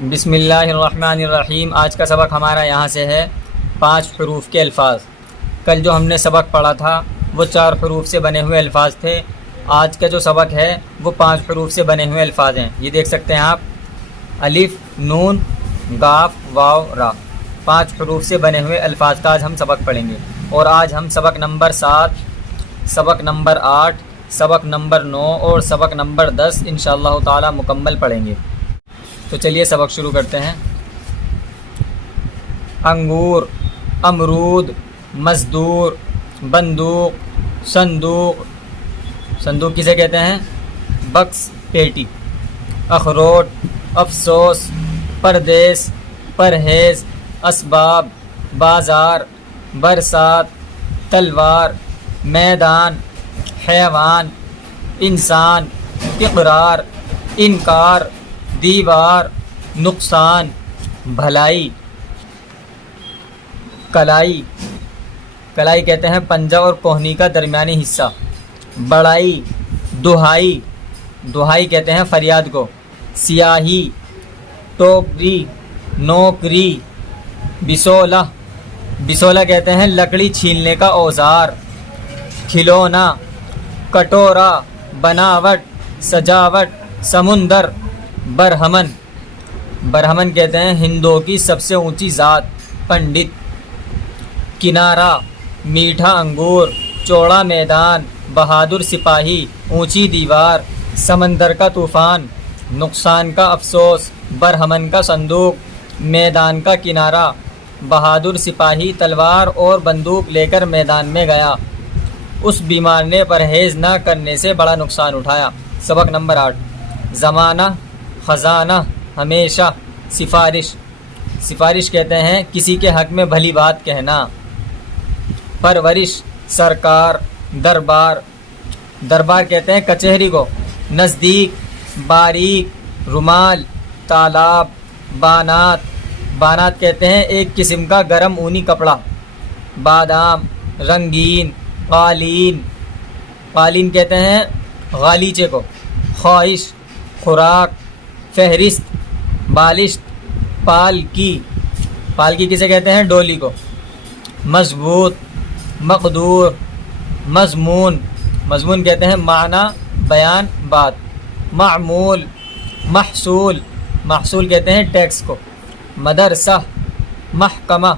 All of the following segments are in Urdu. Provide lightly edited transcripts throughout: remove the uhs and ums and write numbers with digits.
بسم اللہ الرحمن الرحیم۔ آج کا سبق ہمارا یہاں سے ہے 5 حروف کے الفاظ۔ کل جو ہم نے سبق پڑھا تھا وہ 4 حروف سے بنے ہوئے الفاظ تھے۔ آج کا جو سبق ہے وہ 5 حروف سے بنے ہوئے الفاظ ہیں۔ یہ دیکھ سکتے ہیں آپ، الف، نون، قاف، واو، را، 5 حروف سے بنے ہوئے الفاظ کا آج ہم سبق پڑھیں گے۔ اور آج ہم سبق نمبر 7، سبق نمبر 8، سبق نمبر 9 اور سبق نمبر 10 انشاءاللہ تعالی مکمل پڑھیں گے۔ تو چلیے سبق شروع کرتے ہیں۔ انگور، امرود، مزدور، بندوق، صندوق، صندوق کسے کہتے ہیں؟ بکس، پیٹی۔ اخروٹ، افسوس، پردیس، پرہیز، اسباب، بازار، برسات، تلوار، میدان، حیوان، انسان، اقرار، انکار، دیوار، نقصان، بھلائی۔ کلائی، کلائی کہتے ہیں پنجہ اور کوہنی کا درمیانی حصہ۔ بڑائی، دہائی، دہائی کہتے ہیں فریاد کو۔ سیاہی، ٹوکری، نوکری۔ بسولہ، بسولہ کہتے ہیں لکڑی چھیلنے کا اوزار۔ کھلونا، کٹورا، بناوٹ، سجاوٹ، سمندر۔ برہمن، برہمن کہتے ہیں ہندوؤں کی سب سے اونچی ذات، پنڈت۔ کنارہ، میٹھا انگور، چوڑا میدان، بہادر سپاہی، اونچی دیوار۔ سمندر کا طوفان، نقصان کا افسوس، برہمن کا صندوق، میدان کا کنارہ۔ بہادر سپاہی تلوار اور بندوق لے کر میدان میں گیا، اس بیمار نے پرہیز نہ کرنے سے بڑا نقصان اٹھایا۔ سبق نمبر 8، زمانہ، خزانہ، ہمیشہ۔ سفارش، سفارش کہتے ہیں کسی کے حق میں بھلی بات کہنا۔ پرورش، سرکار، دربار، دربار کہتے ہیں کچہری کو۔ نزدیک، باریک، رومال، تالاب، بانات، بانات کہتے ہیں ایک قسم کا گرم اونی کپڑا۔ بادام، رنگین، قالین، قالین کہتے ہیں غالیچے کو۔ خواہش، خوراک، فہرست، بالشت، پالکی، پالکی کسے کہتے ہیں؟ ڈولی کو۔ مضبوط، مقدور، مضمون، مضمون کہتے ہیں معنی، بیان، بات۔ معمول، محصول، محصول کہتے ہیں ٹیکس کو۔ مدرسہ، محکمہ،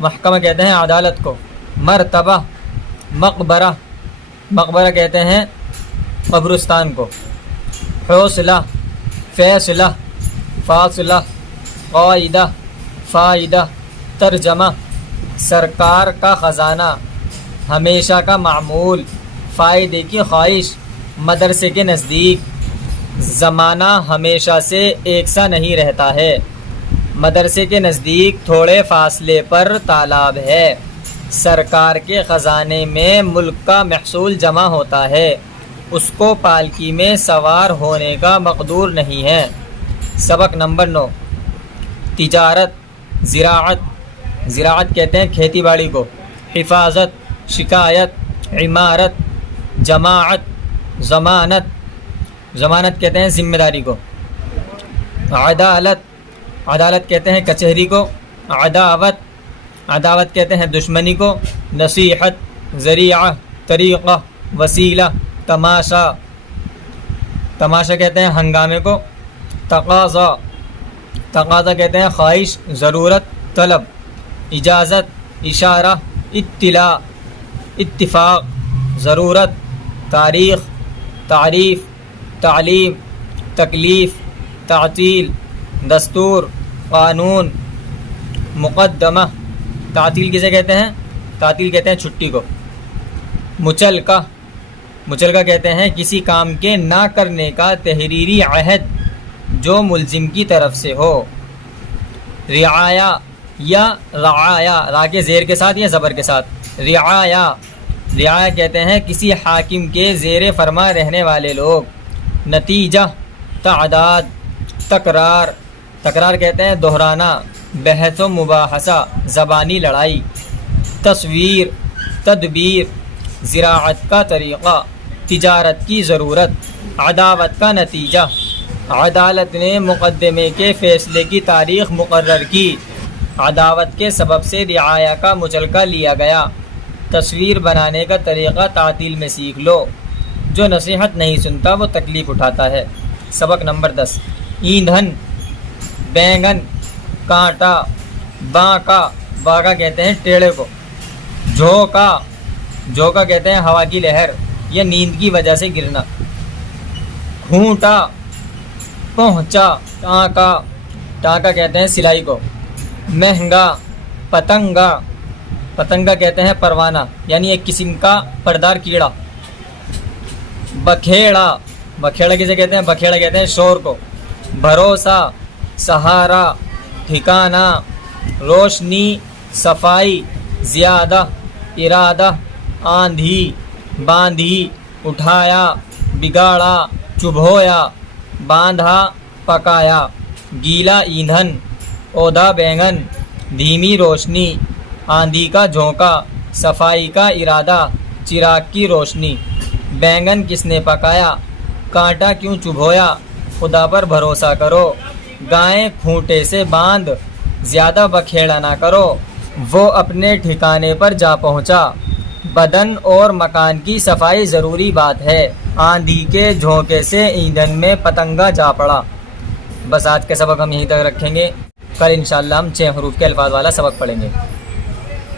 محکمہ کہتے ہیں عدالت کو۔ مرتبہ، مقبرہ، مقبرہ کہتے ہیں قبرستان کو۔ حوصلہ، فیصلہ، فاصلہ، قاعدہ، فائدہ۔ ترجمہ، سرکار کا خزانہ، ہمیشہ کا معمول، فائدے کی خواہش، مدرسے کے نزدیک۔ زمانہ ہمیشہ سے ایک سا نہیں رہتا ہے، مدرسے کے نزدیک تھوڑے فاصلے پر تالاب ہے۔ سرکار کے خزانے میں ملک کا محصول جمع ہوتا ہے، اس کو پالکی میں سوار ہونے کا مقدور نہیں ہے۔ سبق نمبر 9، تجارت، زراعت، زراعت کہتے ہیں کھیتی باڑی کو۔ حفاظت، شکایت، عمارت، جماعت، ضمانت، ضمانت کہتے ہیں ذمہ داری کو۔ عدالت، عدالت کہتے ہیں کچہری کو۔ عداوت، عداوت کہتے ہیں دشمنی کو۔ نصیحت، ذریعہ، طریقہ، وسیلہ۔ تماشا، تماشا کہتے ہیں ہنگامے کو۔ تقاضا، تقاضا کہتے ہیں خواہش، ضرورت، طلب۔ اجازت، اشارہ، اطلاع، اتفاق، ضرورت۔ تاریخ، تعریف، تعلیم، تکلیف، تعطیل۔ دستور، قانون۔ مقدمہ، تعطیل کسے کہتے ہیں؟ تعطیل کہتے ہیں چھٹی کو۔ مچلکہ، مچلکہ کہتے ہیں کسی کام کے نہ کرنے کا تحریری عہد جو ملزم کی طرف سے ہو۔ رعایا یا رعایا، را کے زیر کے ساتھ یا زبر کے ساتھ۔ رعایا، رعایا کہتے ہیں کسی حاکم کے زیر فرما رہنے والے لوگ۔ نتیجہ، تعداد، تکرار، تکرار کہتے ہیں دہرانا، بحث و مباحثہ، زبانی لڑائی۔ تصویر، تدبیر، زراعت کا طریقہ، تجارت کی ضرورت، عداوت کا نتیجہ، عدالت نے مقدمے کے فیصلے کی تاریخ مقرر کی۔ عداوت کے سبب سے رعایا کا مچلکا لیا گیا۔ تصویر بنانے کا طریقہ تعطیل میں سیکھ لو۔ جو نصیحت نہیں سنتا وہ تکلیف اٹھاتا ہے۔ سبق نمبر 10۔ ایندھن، بینگن، کانٹا، باکا، باکا کہتے ہیں ٹیڑے کو، جھوکا، جھوکا کہتے ہیں ہوا کی لہر یا نیند کی وجہ سے گرنا، گھونٹا، پہنچا، ٹانکا، ٹانکا کہتے ہیں سلائی کو، مہنگا، پتنگا، پتنگا کہتے ہیں پروانہ یعنی ایک قسم کا پردار کیڑا، بکھیڑا، بکھیڑا کسے کہتے ہیں؟ بکھیڑا کہتے ہیں شور کو، بھروسہ، سہارا، ٹھکانہ، روشنی، صفائی، زیادہ، ارادہ، آندھی، باندھی، اٹھایا، بگاڑا، چبھویا، باندھا، پکایا، گیلا ایندھن، اودا بینگن، دھیمی روشنی، آندھی کا جھونکا، صفائی کا ارادہ، چراغ کی روشنی، بینگن کس نے پکایا، کانٹا کیوں چبھویا، خدا پر بھروسہ کرو، گائیں کھونٹے سے باندھ، زیادہ بکھیڑا نہ کرو، وہ اپنے ٹھکانے پر جا پہنچا، بدن اور مکان کی صفائی ضروری بات ہے، آندھی کے جھونکے سے ایندھن میں پتنگا جا پڑا۔ بس آج کے سبق ہم یہیں تک رکھیں گے، کل انشاءاللہ ہم 6 حروف کے الفاظ والا سبق پڑھیں گے۔